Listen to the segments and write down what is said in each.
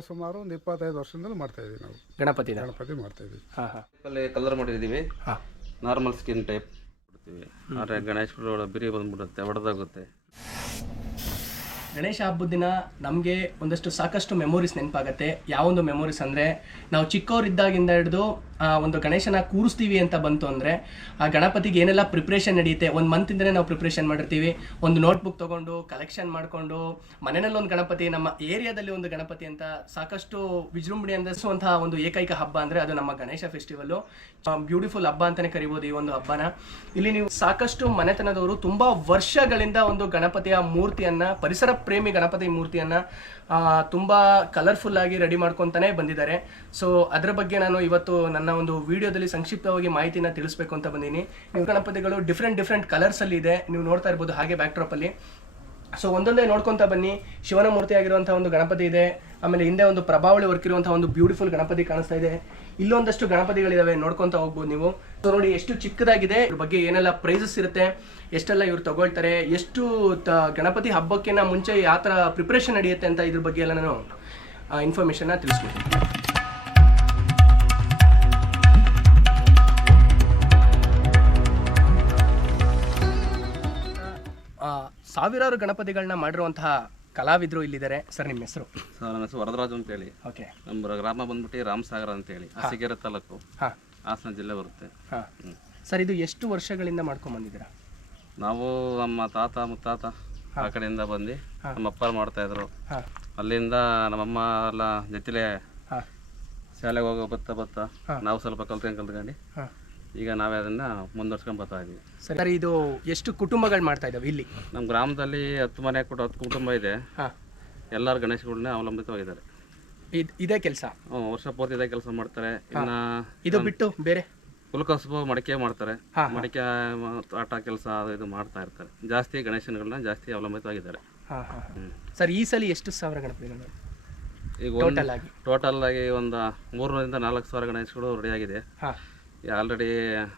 ಸುಮಾರು ಒಂದು ಇಪ್ಪತ್ತೈದು ವರ್ಷದಿಂದಲೂ ಮಾಡ್ತಾ ಇದೀವಿ ನಾವು. ಗಣಪತಿ ಗಣಪತಿ ಮಾಡ್ತಾ ಇದೀವಿ. ಹಾಂ ಹಾಂ. ಅಲ್ಲಿ ಕಲರ್ ಮಾಡಿದ್ದೀವಿ. ಹಾಂ. ನಾರ್ಮಲ್ ಸ್ಕಿನ್ ಟೈಪ್ ಕೊಡ್ತೀವಿ ಆದರೆ ಗಣೇಶ ಬಿರಿ ಬಂದ್ಬಿಡುತ್ತೆ ಒಡೆದಾಗುತ್ತೆ. ಗಣೇಶ ಹಬ್ಬದ ದಿನ ನಮಗೆ ಒಂದಷ್ಟು ಸಾಕಷ್ಟು ಮೆಮೊರೀಸ್ ನೆನಪಾಗತ್ತೆ. ಯಾವೊಂದು ಮೆಮೊರೀಸ್ ಅಂದರೆ ನಾವು ಚಿಕ್ಕವರಿದ್ದಾಗಿಂದ ಹಿಡಿದು ಒಂದು ಗಣೇಶನ ಕೂರಿಸ್ತೀವಿ ಅಂತ ಬಂತು ಅಂದರೆ, ಆ ಗಣಪತಿಗೆ ಏನೆಲ್ಲ ಪ್ರಿಪ್ರೇಷನ್ ನಡೆಯುತ್ತೆ? ಒಂದು ಮಂತಿಂದನೇ ನಾವು ಪ್ರಿಪ್ರೇಷನ್ ಮಾಡಿರ್ತೀವಿ. ಒಂದು ನೋಟ್ಬುಕ್ ತೊಗೊಂಡು ಕಲೆಕ್ಷನ್ ಮಾಡಿಕೊಂಡು ಮನೆಯಲ್ಲಿ ಒಂದು ಗಣಪತಿ, ನಮ್ಮ ಏರಿಯಾದಲ್ಲಿ ಒಂದು ಗಣಪತಿ ಅಂತ ಸಾಕಷ್ಟು ವಿಜೃಂಭಣೆ ಅಂದಿಸುವಂತಹ ಒಂದು ಏಕೈಕ ಹಬ್ಬ ಅಂದರೆ ಅದು ನಮ್ಮ ಗಣೇಶ ಫೆಸ್ಟಿವಲ್ಲು ಬ್ಯೂಟಿಫುಲ್ ಹಬ್ಬ ಅಂತಲೇ ಕರಿಬೋದು ಈ ಒಂದು ಹಬ್ಬನ. ಇಲ್ಲಿ ನೀವು ಸಾಕಷ್ಟು ಮನೆತನದವರು ತುಂಬ ವರ್ಷಗಳಿಂದ ಒಂದು ಗಣಪತಿಯ ಮೂರ್ತಿಯನ್ನ, ಪರಿಸರ ಪ್ರೇಮಿ ಗಣಪತಿ ಮೂರ್ತಿಯನ್ನ ತುಂಬ ತುಂಬಾ ಕಲರ್ಫುಲ್ ಆಗಿ ರೆಡಿ ಮಾಡ್ಕೊತಾನೆ ಬಂದಿದ್ದಾರೆ. ಸೊ ಅದರ ಬಗ್ಗೆ ನಾನು ಇವತ್ತು ನನ್ನ ಒಂದು ವಿಡಿಯೋದಲ್ಲಿ ಸಂಕ್ಷಿಪ್ತವಾಗಿ ಮಾಹಿತಿನ ತಿಳಿಸ್ಬೇಕು ಅಂತ ಬಂದೀನಿ. ನೀವು ಗಣಪತಿಗಳು ಡಿಫ್ರೆಂಟ್ ಡಿಫ್ರೆಂಟ್ ಕಲರ್ಸ್ ಅಲ್ಲಿ ಇದೆ. ನೀವು ನೋಡ್ತಾ ಇರ್ಬೋದು ಹಾಗೆ ಬ್ಯಾಕ್ಡ್ರಾಪ್ ಅಲ್ಲಿ. ಸೊ ಒಂದೊಂದೇ ನೋಡ್ಕೊಂತ ಬನ್ನಿ. ಶಿವನ ಮೂರ್ತಿ ಆಗಿರುವಂತಹ ಒಂದು ಗಣಪತಿ ಇದೆ. ಆಮೇಲೆ ಹಿಂದೆ ಒಂದು ಪ್ರಭಾವಳಿ ವರ್ಕ್ ಇರುವಂತಹ ಒಂದು ಬ್ಯೂಟಿಫುಲ್ ಗಣಪತಿ ಕಾಣಿಸ್ತಾ ಇದೆ. ಇಲ್ಲೊಂದಷ್ಟು ಗಣಪತಿಗಳಿದಾವೆ. ನೋಡ್ಕೊಂತ ಹೋಗ್ಬೋದು ನೀವು. ಸೊ ನೋಡಿ ಎಷ್ಟು ಚಿಕ್ಕದಾಗಿದೆ. ಇದ್ರ ಬಗ್ಗೆ ಏನೆಲ್ಲ ಪ್ರೈಸಸ್ ಇರುತ್ತೆ. ಎಷ್ಟೆಲ್ಲ ಇವ್ರು ತಗೊಳ್ತಾರೆ. ಎಷ್ಟು ಗಣಪತಿ ಹಬ್ಬಕ್ಕಿಂತ ಮುಂಚೆ ಯಾವ ಥರ ಪ್ರಿಪ್ರೇಷನ್ ನಡೆಯುತ್ತೆ ಅಂತ ಇದ್ರ ಬಗ್ಗೆ ಎಲ್ಲ ನಾನು ಇನ್ಫಾರ್ಮೇಷನ್ನ ತಿಳಿಸ್ಕೊಡ್ತೀನಿ. ಸಾವಿರಾರು ಗಣಪತಿಗಳನ್ನ ಮಾಡಿರುವಂತಹ ಕಲಾವಿದರು ಇಲ್ಲಿದ್ದಾರೆ. ಸರ್ ನಿಮ್ಮ ಹೆಸರು? ಸರ್ ನನ್ನ ಹೆಸರು ವರದರಾಜು ಅಂತೇಳಿ. ಓಕೆ. ನಮ್ಮ ಗ್ರಾಮ ಬಂದ್ಬಿಟ್ಟು ರಾಮಸಾಗರ ಅಂತೇಳಿ. ಹಸಿಗೆರೆ ತಾಲೂಕು. ಹಾಂ. ಹಾಸನ ಜಿಲ್ಲೆ ಬರುತ್ತೆ. ಹಾಂ. ಸರ್ ಇದು ಎಷ್ಟು ವರ್ಷಗಳಿಂದ ಮಾಡ್ಕೊಂಡ್ ಬಂದಿದ್ದೀರಾ? ನಾವು ನಮ್ಮ ತಾತ ಮುತ್ತಾತ ಆ ಕಡೆಯಿಂದ ಬಂದು ನಮ್ಮ ಅಪ್ಪ ಮಾಡ್ತಾ ಇದ್ರು. ಅಲ್ಲಿಂದ ನಮ್ಮಮ್ಮ ಎಲ್ಲ ಜೊತೆಲೆ ಶಾಲೆಗೆ ಹೋಗೋ ಬತ್ತ ಬತ್ತ ನಾವು ಸ್ವಲ್ಪ ಕಲ್ತ್ಕೊಂಡು ಕಲ್ತ್ಕೊಂಡು ಈಗ ನಾವೇ ಅದನ್ನ ಮುಂದುವರ್ಸ್ಕೊಂಡು ಬರ್ತಾ ಇದೀವಿ. ಸರ್. ಇದು ಎಷ್ಟು ಕುಟುಂಬಗಳು ಮಾಡ್ತಾ ಇದ್ದಾವೆ ಇಲ್ಲಿ? ನಮ್ಮ ಗ್ರಾಮದಲ್ಲಿ ಹತ್ತು ಮನೆ ಕೂಡ ಹತ್ತು ಕುಟುಂಬ ಇದೆ. ಹಾಂ. ಎಲ್ಲರೂ ಗಣೇಶಗಳನ್ನ ಅವಲಂಬಿತವಾಗಿದ್ದಾರೆ. ಇದ್- ಇದೇ ಕೆಲಸ? ವರ್ಷ ಪೂರ್ತಿ ಇದೇ ಕೆಲಸ ಮಾಡ್ತಾರೆ. ಇನ್ನ ಇದು ಬಿಟ್ಟು ಬೇರೆ? ಹುಲ್ಕಸಬು ಮಡಿಕೆ ಮಾಡ್ತಾರೆ. ಹಾ, ಮಡಿಕೆ ಆಟ ಕೆಲಸ ಅದು ಇದು ಮಾಡ್ತಾ ಇರ್ತಾರೆ. ಜಾಸ್ತಿ ಗಣೇಶನಗಳನ್ನ ಜಾಸ್ತಿ ಅವಲಂಬಿತವಾಗಿದ್ದಾರೆ. ಹಾಂ ಹಾಂ. ಸರ್ ಈ ಸಲ ಎಷ್ಟು ಸಾವಿರ ಗಣಪತಿಗಳು ಈಗ ಟೋಟಲ್ ಆಗಿ. ಟೋಟಲ್ ಆಗಿ ಒಂದು ಮೂರರಿಂದ ನಾಲ್ಕು ಸಾವಿರ ಗಣೇಶಗಳು ರೆಡಿ ಆಗಿದೆ. ಹಾಂ. ಆಲ್ರೆಡಿ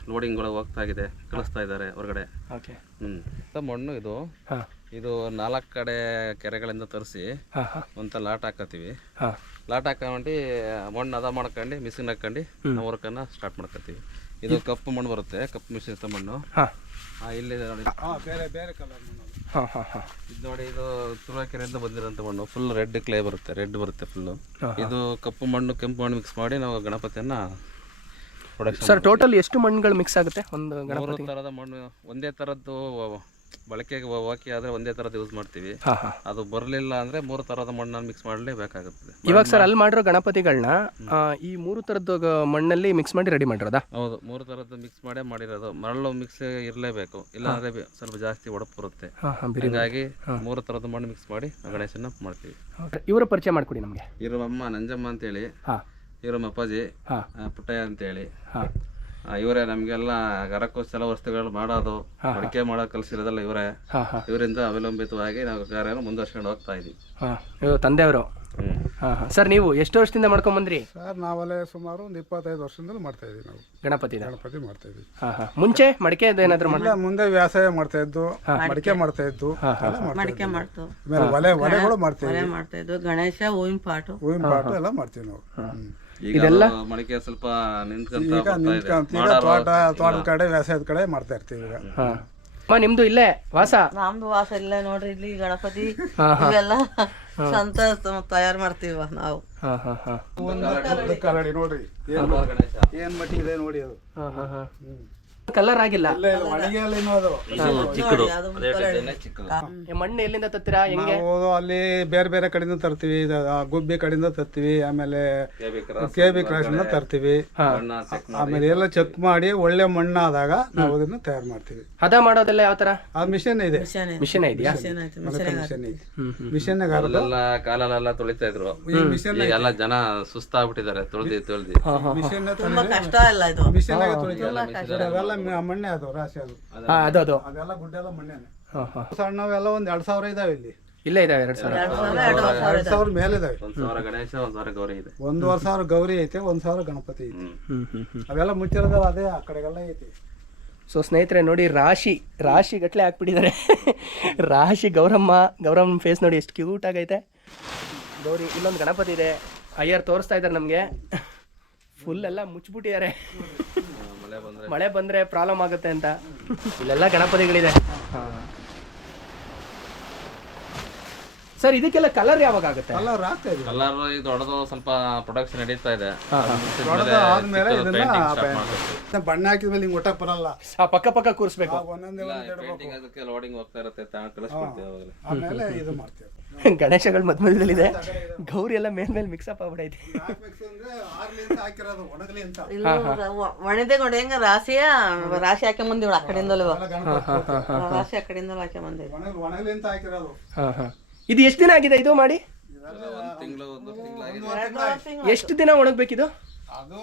ಲೋಡಿಂಗ್ಗಳು ಹೋಗ್ತಾ ಇದೆ ಕಳಿಸ್ತಾ ಇದ್ದಾರೆ ಹೊರಗಡೆ. ಓಕೆ ಹ್ಞೂ ಮಣ್ಣು ಇದು. ಹಾಂ. ಇದು ನಾಲ್ಕು ಕಡೆ ಕೆರೆಗಳಿಂದ ತರಿಸಿ ಹಾಂ ಹಾಂ. ಒಂಥ ಲಾಟ್ ಹಾಕತ್ತೀವಿ. ಹಾಂ. ಲಾಟ್ ಹಾಕೊಂಡು ಮಣ್ಣು ಅದ ಮಾಡ್ಕೊಂಡು ಮಿಷಿನ್ ಹಾಕೊಂಡು ನಾವು ವರ್ಕನ್ನು ಸ್ಟಾರ್ಟ್ ಮಾಡ್ಕೊತೀವಿ ಇದು ಕಪ್ಪು ಮಣ್ಣು ಬರುತ್ತೆ ಕಪ್ಪು ಮಿಶ್ರಿತ ಮಣ್ಣು. ಇಲ್ಲಿ ನೋಡಿ. ಹಾಂ ಬೇರೆ ಬೇರೆ ಕಲರ್ ಹಾಂ ಹಾಂ ಹಾಂ. ಇದು ನೋಡಿ ಇದು ತುರುವೇಕೆರೆಯಿಂದ ಬಂದಿರೋಂಥ ಮಣ್ಣು. ಫುಲ್ ರೆಡ್ ಕ್ಲೇ ಬರುತ್ತೆ ರೆಡ್ ಬರುತ್ತೆ ಫುಲ್ಲು ಇದು ಕಪ್ಪು ಮಣ್ಣು ಕೆಂಪು ಮಣ್ಣು ಮಿಕ್ಸ್ ಮಾಡಿ ನಾವು ಗಣಪತಿಯನ್ನ ಪ್ರೊಡಕ್ಷನ್ ಸರ್ ಟೋಟಲ್ ಎಷ್ಟು ಮಣ್ಣುಗಳು ಮಿಕ್ಸ್ ಆಗುತ್ತೆ? ಒಂದು ಗಣಪತಿ ಥರದ ಮಣ್ಣು ಒಂದೇ ತರದ್ದು ಬಳಕೆಗೆ ಹಾಕಿ ಆದ್ರೆ ಒಂದೇ ಥರದ್ದು ಯೂಸ್ ಮಾಡ್ತೀವಿ. ಹಾಂ ಹಾಂ. ಅದು ಬರಲಿಲ್ಲ ಅಂದ್ರೆ ಮೂರು ತರದ ಮಣ್ಣನ್ನು ಮಿಕ್ಸ್ ಮಾಡಲೇಬೇಕಾಗುತ್ತದೆ ಇವಾಗ ಸರ್ ಅಲ್ಲಿ ಮಾಡಿರೋ ಗಣಪತಿಗಳನ್ನ ಈ ಮೂರು ತರದ್ದು ಮಣ್ಣಲ್ಲಿ ಮಿಕ್ಸ್ ಮಾಡಿ ರೆಡಿ ಮಾಡಿರೋದಾ? ಹೌದು ಮೂರು ತರದ್ದು ಮಿಕ್ಸ್ ಮಾಡೇ ಮಾಡಿರೋದು. ಮರಳು ಮಿಕ್ಸ್ ಇರಲೇಬೇಕು ಇಲ್ಲಾಂದರೆ ಅಂದ್ರೆ ಸ್ವಲ್ಪ ಜಾಸ್ತಿ ಒಡಪು ಬರುತ್ತೆ ಹಾಂ ಹಾಂ ಬಿರಿ ಹೀಗಾಗಿ ಮೂರು ಥರದ ಮಣ್ಣು ಮಿಕ್ಸ್ ಮಾಡಿ ಗಣೇಶನ ಮಾಡ್ತೀವಿ. ಇವರ ಪರಿಚಯ ಮಾಡಿಕೊಡಿ ನಮಗೆ. ಇರಮ್ಮ ನಂಜಮ್ಮ ಅಂತೇಳಿ. ಹಾಂ. ಇರಮ್ಮ ಅಪ್ಪಾಜಿ ಪುಟ್ಟಯ್ಯ ಅಂತೇಳಿ. ಹಾಂ. ಇವರೇ ನಮ್ಗೆಲ್ಲ ಗರಕೋತ್ಸವ ವಸ್ತುಗಳು ಮಾಡೋದು ಅಡಿಕೆ ಮಾಡೋ ಕಲಿಸಿರೋದೆಲ್ಲ ಇವರೇ. ಇವರಿಂದ ಅವಲಂಬಿತವಾಗಿ ನಾವು ಕಾರ್ಯನ ಮುಂದುವರ್ಸ್ಕೊಂಡು ಹೋಗ್ತಾ ಇದೀವಿ. ತಂದೆ ಇವರು ತಂದೆಯವರು. ಸರ್ ನೀವು ಎಷ್ಟು ವರ್ಷದಿಂದ ಮಾಡ್ಕೊಂಡ್ ಬಂದ್ರಿ? ಸರ್ ನಾವಲ್ಲೇ ಸುಮಾರು ಒಂದು ಇಪ್ಪತ್ತೈದು ವರ್ಷದಿಂದ ಮಾಡ್ತಾ ಇದೀವಿ ನಾವು. ಗಣಪತಿ ಗಣಪತಿ ಮಾಡ್ತಾ ಇದೀವಿ. ಮುಂಚೆ ಮಡಿಕೆ ಏನಾದರೂ ಮುಂದೆ ವ್ಯಾಸಾಯ ಮಾಡ್ತಾ ಇದ್ದು ಮಡಿಕೆ ಮಾಡ್ತಾ ಇದ್ದು ಮಾಡ್ತಾ ಮಡಿಕೆ ಇದ್ವಿ. ಮಾಡ್ತು. ಒಲೆ ಒಲೆಗಳು ಮಾಡ್ತಾ ಇದ್ವು ಗಣೇಶ ಹೂವಿನ ಪಾಟು. ಹೂವಿನ ಪಾಟು ಎಲ್ಲ ಮಾಡ್ತೀವಿ ನಾವು. ಅದು ಮಡಿಕೆ ಸ್ವಲ್ಪ ನಿಂತ್ಕೊಂತ ಈಗ ಬರ್ತಾ ಇದೆ. ನಿಂತ್ಕೊಂತ ಈಗ ತೋಟ ತೋಟದ ಕಡೆ ವ್ಯವಸಾಯದ ಕಡೆ ಮಾಡ್ತಾ ಇರ್ತೀವಿ ಈಗ. ಹಾ. ಅಮ್ಮ ನಿಮ್ಮದು ಇಲ್ಲೇ? ವಾಸ? ನಮ್ದು ವಾಸ ಇಲ್ಲ ನೋಡ್ರಿ ಇಲ್ಲಿ ಗಣಪತಿ. ಇವೆಲ್ಲ ಸ್ವಂತ ತಯಾರು ಮಾಡ್ತೀವ ನಾವು. ಹಾಂ ಹಾಂ ಹಾಂ. ಉದ್ದಕ್ಕೆ ಕರಡಿ ನೋಡ್ರಿ. ಏನ್ ಮಟ್ಟಿ ಇದೆ ನೋಡಿ ಅದು. ಹಾ ಹಾಂ ಹಾಂ. ಕಲರ್ ಆಗಿಲ್ಲ. ಚಿಕ್ಕದು ಮಣ್ಣು ಎಲ್ಲಿಂದ ತತ್ತೀರಾ ಹೆಂಗೆ? ನಾವು ಅಲ್ಲಿ ಬೇರೆ ಬೇರೆ ಕಡೆಯಿಂದ ತರ್ತೀವಿ. ಇದು, ಆ ಗುಬ್ಬಿ ಕಡೆಯಿಂದ ತರ್ತೀವಿ. ಆಮೇಲೆ ಕ್ರಾಸ್ ಕೆ ಬಿ ಕ್ರಾಸಿಂದ ತರ್ತೀವಿ. ಆಮೇಲೆ ಎಲ್ಲ ಚೆಕ್ ಮಾಡಿ ಒಳ್ಳೆ ಮಣ್ಣಾದಾಗ ನಾವು ಅದನ್ನ ತಯಾರು ಮಾಡ್ತೀವಿ. ಹದ ಮಾಡೋದೆಲ್ಲ ಯಾವ ತರ? ಆ ಮಿಷನ್ ಇದೆ. ಮಿಷನ್ ಇದೆಯಾ? ಮಿಷನ್ ಐತಿ ಮಿಷನ್ ಕಾಲಲ್ಲ ಕಾಲಲ್ಲೆಲ್ಲ ತೊಳಿತಾ ಇದ್ರು. ಈ ಮಿಷನ್ ಎಲ್ಲಾ ಜನ ಸುಸ್ತಾಗ್ಬಿಟ್ಟಿದ್ದಾರೆ ತೊಳ್ದಿ ತೊಳ್ದಿ. ಮಿಷನ್ ತುಂಬಾ ಕಷ್ಟ ಇಲ್ಲ ಇದು. ಮಿಷನ್ ಅವೆಲ್ಲ ಮಣ್ಣೆ ಅದು ರಾಶಿ ಅದು. ಹಾಂ ಅದು ಅದು. ಅದೆಲ್ಲ ಗುಡ್ಡ ಎಲ್ಲ ಮಣ್ಣೆ ಹಾಂ. ಹಾಂ ಸಣ್ಣವೆಲ್ಲ ಒಂದ್ ಎರಡ್ ಸಾವಿರ ಇದಾವೆ ಇಲ್ಲಿ. ಇಲ್ಲೇ ಇದಾವೆ ಎರಡ್ ಸಾವಿರ. ಎರಡ್ ಸಾವಿರ ಮೇಲೆ ಇದಾವೆ. ಒಂದ್ ಸಾವಿರ ಗಣೇಶ ಒಂದ್ ಸಾವಿರ ಗೌರಿ ಇದೆ. ಒಂದೂವರೆ ಸಾವಿರ ಗೌರಿ ಐತೆ ಒಂದ್ ಸಾವಿರ ಗಣಪತಿ ಐತಿ. ಹ್ಮ್. ಅವೆಲ್ಲ ಮುಚ್ಚಿರೋದಲ್ಲ ಅದೇ ಆ ಕಡೆಗೆಲ್ಲ ಐತಿ. ಸೊ ಸ್ನೇಹಿತರೆ ನೋಡಿ ರಾಶಿ ರಾಶಿ ಗಟ್ಲೆ ಹಾಕ್ಬಿಟ್ಟಿದ್ದಾರೆ. ರಾಶಿ ಗೌರಮ್ಮ ಗೌರಮ್ಮ ಫೇಸ್ ನೋಡಿ ಎಷ್ಟು ಕ್ಯೂಟ್ ಆಗೈತೆ. ಗೌರಿ ಇಲ್ಲೊಂದು ಗಣಪತಿ ಇದೆ. ಅಯ್ಯರ್ ತೋರಿಸ್ತಾ ಇದ್ದಾರೆ ನಮಗೆ. ಫುಲ್ ಎಲ್ಲ ಮುಚ್ಚಿಬಿಟ್ಟಿದ್ದಾರೆ ಮಳೆ ಬಂದ್ರೆ ಪ್ರಾಬ್ಲಮ್ ಆಗುತ್ತೆ ಅಂತ. ಇಲ್ಲೆಲ್ಲ ಗಣಪತಿಗಳಿದೆ. ಸರ್ ಇದಕ್ಕೆಲ್ಲ ಕಲರ್ ಯಾವಾಗ ಆಗುತ್ತೆ? ಕಲರ್ ಆಗ್ತಾ ಇದೆ. ಕಲರ್ ಇದು ಹೊಡೆದು ಸ್ವಲ್ಪ ಪ್ರೊಡಕ್ಷನ್ ನಡೀತಾ ಇದೆ. ಹೊಡೆದು ಆದ್ಮೇಲೆ ಇದನ್ನ ಪೇಂಟಿಂಗ್ ಸ್ಟಾರ್ಟ್ ಬಣ್ಣ ಹಾಕಿದ್ಮೇಲೆ ಹಿಂಗೆ ಒಟ್ಟಕ್ಕೆ ಬರಲ್ಲ. ಆ, ಪಕ್ಕ ಪಕ್ಕ ಕೂರಿಸ್ಬೇಕು. ಒಂದೊಂದೇ ಒಂದ್ ಇಡ್ಬೇಕು. ಪೇಂಟಿಂಗ್ ಅದಕ್ಕೆ ಲೋಡಿಂಗ್ ಹೋಗ್ತಾ ಇರುತ್ತೆ ಅವಾಗಲೇ. ಆಮೇಲೆ ಇದು ಮಾಡ್ತೀವಿ. ಗಣೇಶಗಳು ಮದ್ ಮಧ್ಯದಲ್ಲಿದೆ ಗೌರಿ ಎಲ್ಲ ಮೇಲ್ ಮೇಲೆ ಅಪ್ ಆಗ್ಬಿಡೈತಿ. ಹಾಕ್ಬೇಕು ಅಂದ್ರೆ ಹಾಕಿರೋದು ಒಣಗಲಿ ಅಂತ. ಇಲ್ಲ ಒಣದೆ ನೋಡಿ ಹೆಂಗ ರಾಶಿಯ? ರಾಶಿ ಹಾಕೊಂಬಂದಿವಳ ಆ ಕಡೆಯಿಂದಲೂ. ಎಲ್ಲ ಗಣಪತಿ ರಾಶಿ ಆ ಕಡೆಯಿಂದಲೂ ಹಾಕೊಂಬಂದಿವಿ ಒಣಗಲಿ ಒಣಗಲಿ ಅಂತ ಹಾಕಿರೋದು. ಹಾಂ ಹಾಂ. ಇದು ಎಷ್ಟು ದಿನ ಆಗಿದೆ ಇದು ಮಾಡಿ? ಒಂದು ತಿಂಗಳು ಎಷ್ಟು ದಿನ ಒಣಗ್ಬೇಕಿದು? ಅದು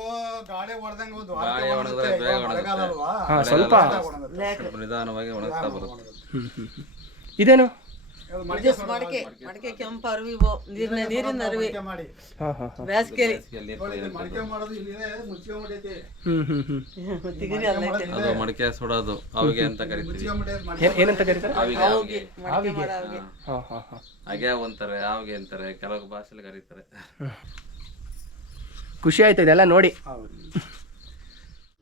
ಗಾಳಿ ಹೊಡೆದಂಗೆ ಒಂದು ಗಾಳಿ ಒಣಗಿದ್ರೆ ಬೇಗ ಮಳೆಗಾಲ ಅಲ್ವಾ ಹಾಂ ಸ್ವಲ್ಪ. ಸ್ವಲ್ಪ ನಿಧಾನವಾಗಿ ಒಣಗ್ತಾ ಬರುತ್ತೆ. ಇದೇನು? ಸೊಳ್ಳೆ ಮಡಿಕೆ ಮಡಿಕೆ ಕೆಂಪು ಅರಿವಿ ನೀರಿನ ನೀರಿನ ಅರಿವಿ. ಮಡಿಕೆ ಮಾಡಿ. ಹಾಂ ಹಾಂ ಹಾಂ. ಬೇಸಿಗೆಲಿ ಮಡಿಕೆ ತಿಗಿರಿ ಅಲ್ಲ ಐತೆ. ಅದು ಸುಡೋದು ಅವಿಗೆ ಅಂತ ಕರಿತೀವಿ. ಏನಂತ ಕರೀತಾರೆ? ಅವಿಗೆ ಮಡಿಕೆ ಮಾಡೋ. ಹಾಂ. ಹಾಂ ಹಾಂ ಹಾಗೆ ಅಂತಾರೆ ಅವಿಗೆ ಅಂತಾರೆ ಕೆಲವು ಭಾಷೆಲಿ ಕರೀತಾರೆ. ಖುಷಿ ಆಯ್ತು ಇದೆಲ್ಲ ನೋಡಿ.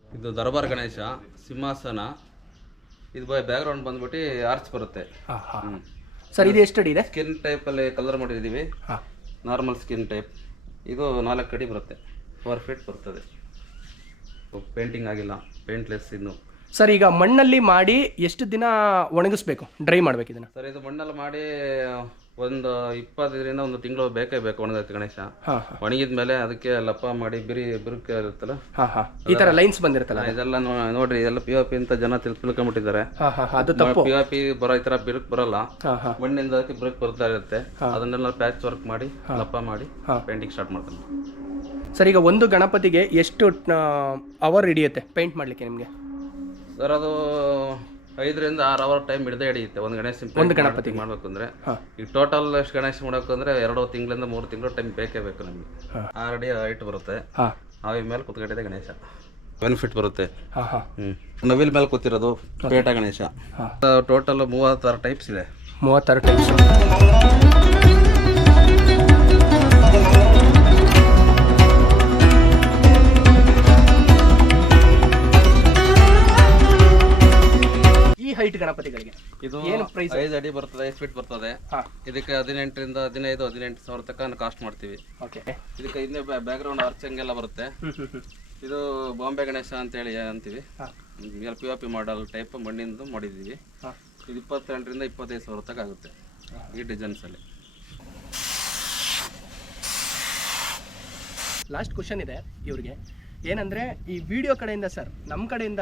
ಇದು ದರ್ಬಾರ್ ಗಣೇಶ ಸಿಂಹಾಸನ. ಇದು ಬ್ಯಾಕ್ಗ್ರೌಂಡ್ ಬಂದ್ಬಿಟ್ಟು ಆರ್ಚ್ ಬರುತ್ತೆ. ಹಾಂ ಹಾಂ. ಹ್ಮ್. ಸರ್ ಇದು ಎಷ್ಟು ಅಡಿ ಇದೆ? ಸ್ಕಿನ್ ಟೈಪಲ್ಲಿ ಕಲರ್ ಮಾಡಿದ್ದೀವಿ. ಹಾಂ. Normal skin type. ಇದು ನಾಲ್ಕು ಅಡಿ ಬರುತ್ತೆ. ಫೋರ್ ಫೀಟ್ ಬರ್ತದೆ. ಪೇಂಟಿಂಗ್ ಆಗಿಲ್ಲ. ಪೇಂಟ್ಲೆಸ್ ಇನ್ನು. ಸರ್ ಈಗ ಮಣ್ಣಲ್ಲಿ ಮಾಡಿ ಎಷ್ಟು ದಿನ ಒಣಗಿಸ್ಬೇಕು? ಡ್ರೈ ಮಾಡ್ಬೇಕು ಇದನ್ನ? ಸರ್ ಇದು ಮಣ್ಣಲ್ಲಿ ಮಾಡಿ ಒಂದು ಇಪ್ಪತ್ತರಿಂದ ಒಂದು ತಿಂಗಳು ಬೇಕೇ ಬೇಕು ಒಣಗಕ್ಕೆ ಗಣೇಶ. ಒಣಗಿದ ಮೇಲೆ ಅದಕ್ಕೆ ಲಪ್ಪ ಮಾಡಿ ಬಿರಿ ಬಿರುಕ್ ಇರುತ್ತಲ್ಲ? ಹಾಂ ಹಾಂ. ಈ ತರ ಲೈನ್ಸ್ ಬಂದಿರುತ್ತಲ್ಲ? ಇದೆಲ್ಲ ನೋಡ್ರಿ ಎಲ್ಲ ಪಿ ಒ ಪಿ ಅಂತ ಜನ ತಿಳ್ಕೊಂಡ್ಬಿಟ್ಟಿದ್ದಾರೆ ಪಿ ಒ ಪಿ ಬರೋ ಈ ತರ ಬಿರುಕ್ ಬರಲ್ಲ. ಮಣ್ಣಿಂದ ಅದಕ್ಕೆ ಬಿರುಕ್ ಬರ್ತಾ ಇರುತ್ತೆ. ಅದನ್ನೆಲ್ಲ ಪ್ಯಾಚ್ ವರ್ಕ್ ಮಾಡಿ ಲಪ್ಪ ಮಾಡಿ ಪೇಂಟಿಂಗ್ ಸ್ಟಾರ್ಟ್ ಮಾಡ್ತೀನಿ ಸರ್ ಈಗ ಒಂದು ಗಣಪತಿಗೆ ಎಷ್ಟು ಅವರ್ ಹಿಡಿಯುತ್ತೆ ಪೇಂಟ್ ಮಾಡಲಿಕ್ಕೆ ನಿಮಗೆ? ಸರ್ ಅದು ಐದರಿಂದ ಆರು ಅವರ್ ಟೈಮ್ ಹಿಡಿದೇ ಹಿಡಿಯುತ್ತೆ. ಒಂದು ಗಣೇಶ ಒಂದು ಗಣಪತಿ. ಮಾಡ್ಬೇಕು ಅಂದ್ರೆ ಈಗ ಟೋಟಲ್ ಎಷ್ಟು ಗಣೇಶ ಮಾಡಬೇಕು ಅಂದ್ರೆ ಎರಡು ತಿಂಗಳಿಂದ ಮೂರು ತಿಂಗಳು ಟೈಮ್ ಬೇಕೇ ಬೇಕು ನಮಗೆ. ಆರು ಅಡಿ ಹೈಟ್ ಬರುತ್ತೆ. ಅವಿ ಮೇಲೆ ಕುತ್ಕೊಂಡಿದೆ ಗಣೇಶ. ಬೆನಿಫಿಟ್ ಬರುತ್ತೆ. ನವಿಲ್ ಮೇಲೆ ಕೂತಿರೋದು ಪೇಟ ಗಣೇಶ. ಟೋಟಲ್ ಮೂವತ್ತಾರು ಟೈಪ್ಸ್ ಇದೆ. ಮೂವತ್ತಾರು ಟೈಮ್ಸ್ ಹೈಟ್ ಗಣಪತಿಗಳಿಗೆ. ಇದು ಏನು ಪ್ರೈಸ್ ಐದು ಅಡಿ ಬರ್ತದೆ ಐದು ಫೀಟ್ ಬರ್ತದೆ. ಹಾಂ. ಇದಕ್ಕೆ ಹದಿನೆಂಟರಿಂದ ಹದಿನೈದು ಹದಿನೆಂಟು ಸಾವಿರ ತನಕ ಕಾಸ್ಟ್ ಮಾಡ್ತೀವಿ. ಓಕೆ ಇದಕ್ಕೆ ಹಿಂದೆ ಬ್ಯಾಕ್ಗ್ರೌಂಡ್ ಆರ್ಚಿಂಗ್ ಎಲ್ಲ ಬರುತ್ತೆ. ಇದು ಬಾಂಬೆ ಗಣೇಶ ಅಂತ ಹೇಳಿ ಅಂತೀವಿ. L P O P model type ಮಣ್ಣಿಂದ ಮಾಡಿದ್ದೀವಿ. ಇದು ಇಪ್ಪತ್ತೆಂಟರಿಂದ ಇಪ್ಪತ್ತೈದು ಸಾವಿರ ತನಕ ಆಗುತ್ತೆ ಈ ಡಿಸೈನ್ಸಲ್ಲಿ ಲಾಸ್ಟ್ ಕ್ವಶನ್ ಇದೆ ಇವ್ರಿಗೆ. ಏನಂದ್ರೆ, ಈ ವಿಡಿಯೋ ಕಡೆಯಿಂದ ಸರ್ ನಮ್ಮ ಕಡೆಯಿಂದ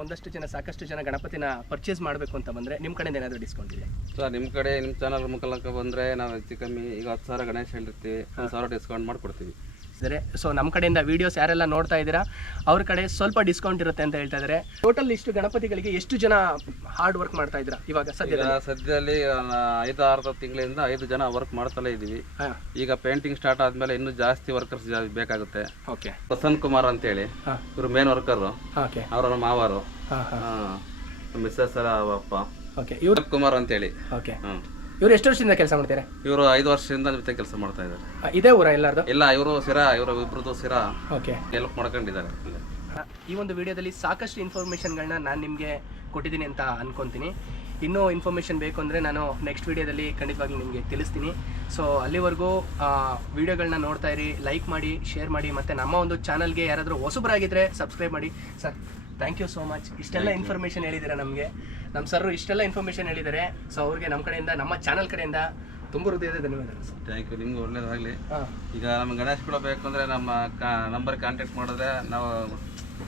ಒಂದಷ್ಟು ಜನ, ಸಾಕಷ್ಟು ಜನ ಗಣಪತಿನ ಪರ್ಚೇಸ್ ಮಾಡಬೇಕು ಅಂತ ಬಂದ್ರೆ ನಿಮ್ಮ ಕಡೆಯಿಂದ ಏನಾದರೂ ಡಿಸ್ಕೌಂಟ್ ಇದೆ? ಸರ್ ನಿಮ್ಮ ಕಡೆ ನಿಮ್ಮ ಚಾನಲ್ ಮುಖಾಂತರ ಬಂದರೆ ನಾವು ಹೆಚ್ಚು ಕಮ್ಮಿ ಈಗ ಹತ್ತು ಸಾವಿರ ಗಣೇಶ ಹೇಳಿರ್ತೀವಿ, ಒಂದು ಸಾವಿರ ಡಿಸ್ಕೌಂಟ್ ಮಾಡಿಕೊಡ್ತೀವಿ. ಇದ್ದಾರೆ ಸೊ ನಮ್ಮ ಕಡೆಯಿಂದ ವಿಡಿಯೋಸ್ ಯಾರೆಲ್ಲ ನೋಡ್ತಾ ಇದ್ದೀರಾ ಅವ್ರ ಕಡೆ ಸ್ವಲ್ಪ ಡಿಸ್ಕೌಂಟ್ ಇರುತ್ತೆ ಅಂತ ಹೇಳ್ತಾ ಇದ್ದಾರೆ. ಟೋಟಲ್ ಇಷ್ಟು ಗಣಪತಿಗಳಿಗೆ ಎಷ್ಟು ಜನ ಹಾರ್ಡ್ ವರ್ಕ್ ಮಾಡ್ತಾ ಇದ್ದೀರಾ ಇವಾಗ ಸದ್ಯ ಸದ್ಯದಲ್ಲಿ? ಐದು ಆರು ತಿಂಗಳಿಂದ ಐದು ಜನ ವರ್ಕ್ ಮಾಡ್ತಲೇ ಇದ್ದೀವಿ. ಈಗ ಪೇಂಟಿಂಗ್ ಸ್ಟಾರ್ಟ್ ಆದ್ಮೇಲೆ ಇನ್ನು ಜಾಸ್ತಿ ವರ್ಕರ್ಸ್ ಬೇಕಾಗುತ್ತೆ. ಓಕೆ ಪ್ರಸನ್ ಕುಮಾರ್ ಅಂತ ಹೇಳಿ ಇವರು ಮೇನ್ ವರ್ಕರ್ ಓಕೆ ಅವರ ಮಾವರು. ಹಾಂ ಹಾಂ. ಮಿಸ್ಸಸ್ ಅಪ್ಪ. ಓಕೆ ಇವ್ರು ಕುಮಾರ್ ಅಂತೇಳಿ. ಓಕೆ ಹ್ಮ್ ಇವ್ರು ಎಷ್ಟು ವರ್ಷದಿಂದ ಕೆಲಸ ಮಾಡ್ತಾರೆ? ಇವರು ಐದು ವರ್ಷದಿಂದ ಜೊತೆ ಕೆಲಸ ಮಾಡ್ತಾ ಇದ್ದಾರೆ. ಇದೇ ಊರ ಎಲ್ಲಾರ್ದು? ಇಲ್ಲ ಇವರು ಸಿರಾ ಇವರು ಇಬ್ರದ್ದು ಸಿರಾ. ಓಕೆ. ಹೆಲ್ಪ್ ಮಾಡ್ಕೊಂಡಿದ್ದಾರೆ ಇಲ್ಲೇ. ಈ ಒಂದು ವಿಡಿಯೋದಲ್ಲಿ ಸಾಕಷ್ಟು ಇನ್ಫಾರ್ಮೇಷನ್ಗಳನ್ನ ನಾನು ನಿಮಗೆ ಕೊಟ್ಟಿದ್ದೀನಿ ಅಂತ ಅನ್ಕೊಂತೀನಿ. ಇನ್ನೂ ಇನ್ಫಾರ್ಮೇಷನ್ ಬೇಕು ಅಂದರೆ ನಾನು ನೆಕ್ಸ್ಟ್ ವಿಡಿಯೋದಲ್ಲಿ ಖಂಡಿತವಾಗಿ ನಿಮಗೆ ತಿಳಿಸ್ತೀನಿ. ಸೊ ಅಲ್ಲಿವರೆಗೂ ವಿಡಿಯೋಗಳನ್ನ ನೋಡ್ತಾ ಇರಿ ಲೈಕ್ ಮಾಡಿ ಶೇರ್ ಮಾಡಿ ಮತ್ತು ನಮ್ಮ ಒಂದು ಚಾನಲ್ಗೆ ಯಾರಾದರೂ ಹೊಸಬರಾಗಿದ್ದರೆ ಸಬ್ಸ್ಕ್ರೈಬ್ ಮಾಡಿ. Sir thank you so much ಇಷ್ಟೆಲ್ಲ ಇನ್ಫಾರ್ಮೇಷನ್ ಹೇಳಿದ್ದೀರಾ ನಮಗೆ. ನಮ್ಮ ಸರ್ ಇಷ್ಟೆಲ್ಲ ಇನ್ಫಾರ್ಮೇಶನ್ ಹೇಳಿದ್ದಾರೆ. ಸೊ ಅವ್ರಿಗೆ ನಮ್ಮ ಕಡೆಯಿಂದ ನಮ್ಮ ಚಾನಲ್ ಕಡೆಯಿಂದ ತುಂಬ ಹೃದಯದ ಧನ್ಯವಾದಗಳು ಸರ್. ಥ್ಯಾಂಕ್ ಯು ನಿಮ್ಗೆ ಒಳ್ಳೇದಾಗಲಿ. ಈಗ ನಮ್ಮ ಗಣೇಶ್ ಕೂಡ ಬೇಕು ಅಂದರೆ ನಮ್ಮ ನಂಬರ್ ಕಾಂಟ್ಯಾಕ್ಟ್ ಮಾಡಿದ್ರೆ ನಾವು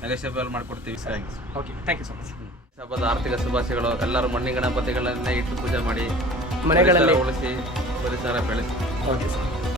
ನೆಗೋಷಿಯಬಲ್ ಮಾಡಿಕೊಡ್ತೀವಿ. You okay thank you so much ಹಬ್ಬದ ಆರ್ಥಿಕ ಶುಭಾಶಯಗಳು. ಎಲ್ಲರೂ ಮಣ್ಣಿನ ಗಣಪತಿಗಳನ್ನೇ ಇಟ್ಟು ಪೂಜೆ ಮಾಡಿ. ಮನೆಗಳಲ್ಲಿ. ಉಳಿಸಿ ಪರಿಸರ ಬೆಳೆಸಿ. Okay sir